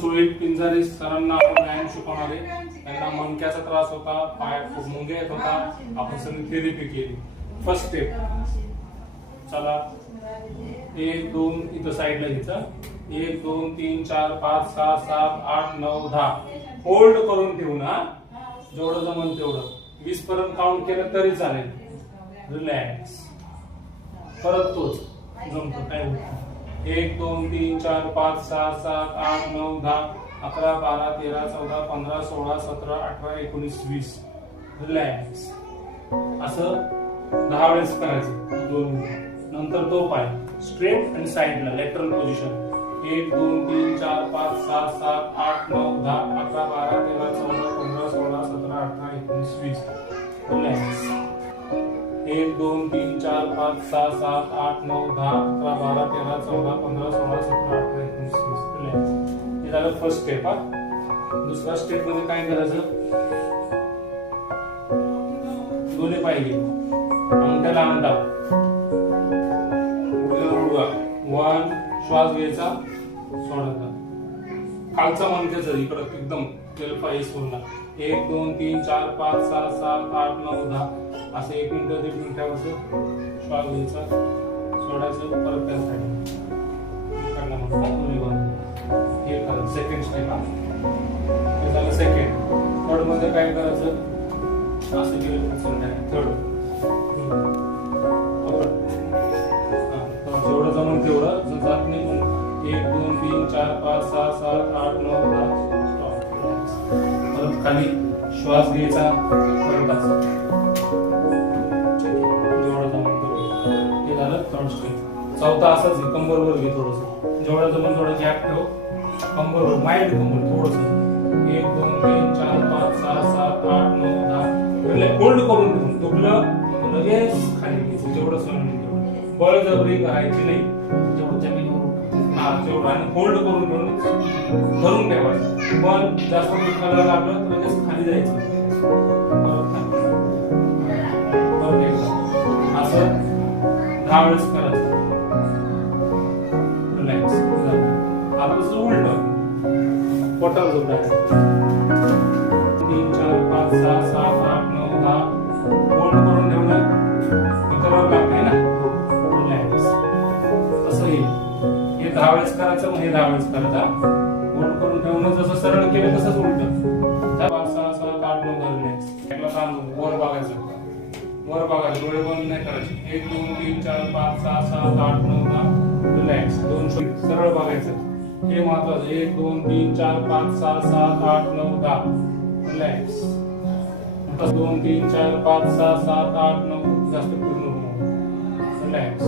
सुळीत पिंजारी सरांना आपण व्यायाम शिकवणारे. त्यांना मणक्याचा त्रास होता, पायात मुंग्या येत होता. आपण सगळी थेरपी केली. फर्स्ट स्टेप, चला 1 2 इथं साईडला घ्यायचा. 1 2 3 4 5 6 7 8 9 10. होल्ड करून ठेवू ना, जेवढं जमन तेवढं. 20 पर्यंत काउंट केलं तरी चालेल. रिलॅक्स. परत तोच जमतो काय होत. 1 2 3 4 5 6 7 8 9 10 11 12 13 14 15 16 17 18 19 20. रिलॅक्स. असं 10 वेळेस करायचं. 2 नंतर तो पाय स्ट्रेट आणि साइडला लॅटरल पोझिशन. 1 2 3 4 5 6 7 8 9 10 11 12 13 14 15 16 17 18 19 20. रिलॅक्स. 1 2 3 4 5 6 7 8 9 10 11 12 13 14 15 16 17 18 19 20. रिलॅक्स. हे झालं फर्स्ट स्टेप. दुसरा स्टेप मध्ये काय करायचं, दोन्ही पाय घे, अंगठ्याला अंगठा, गुडघ्यावर गुडघा. 1 श्वास घ्यायचा, सोडायचा. खालचा मणक्याचा इकडं एकदम पाहिजे सोडला. 1 2 3 4 5 6 7 8 9 10 असं 1 मिनिट 1.5 मिनिटापासून श्वास घ्यायचा, सोडायचं. परत त्या साईड हे करायचं. Second step. हे झालं सेकंड. थर्ड मध्ये काय करायचं, असं केलं थर्ड. जेवढं जमून तेवढं जात नाही. 1 2 3 4 5 6 7 8 9 10. परत खाली श्वास घ्यायचा, परत असं जेवढं जमून तेवढं. हे झालं थर्ड स्टेप. चौथा असाच आहे, कंबरवर घे थोडस. जेवढं जमून थोडं गॅप ठेव. कंबरवर माइंड कंबर थोडस. 1 2 3 4 5 6 7 8 9 10. होल्ड करून ठेवून दुखलं लगेच खाली घ्यायचं. जेवढं सहन तेवढं. बळजबरी करायची नाही. जेवढं जमिनीवर जेवढं आणि होल्ड करून ठेवून धरून ठेवायचं. पण जास्त दुखायला लागलं तर लगेच खाली जायचं. असं 10 वेळेस करायचं. रिलॅक्स. आता उलट पोटावर झोपायचं. 3 4 5 6 7 8 9 10. होल्ड करून ठेवलं करावं लागतंय ना. रिलॅक्स. तसं हे 10 वेळेस करायचं. मग हे 10 वेळेस करायचं. होल्ड करून ठेवणं जसं सरळ केलं तसंच उलट. 5 6 7 8 9 10. रिलॅक्स. एकला थांबून वर बघायचं. वर बघायचं, डोळे बंद नाही करायचे. 1 2 3 4 5 6 7 8 9 10. रिलॅक्स. 2 सरळ बघायचं. हे महत्वाचं. 1 2 3 4 5 6 7 8 9 10. रिलॅक्स. 2 3 4 5 6 7 8 9. जास्त पूर्ण रिलॅक्स.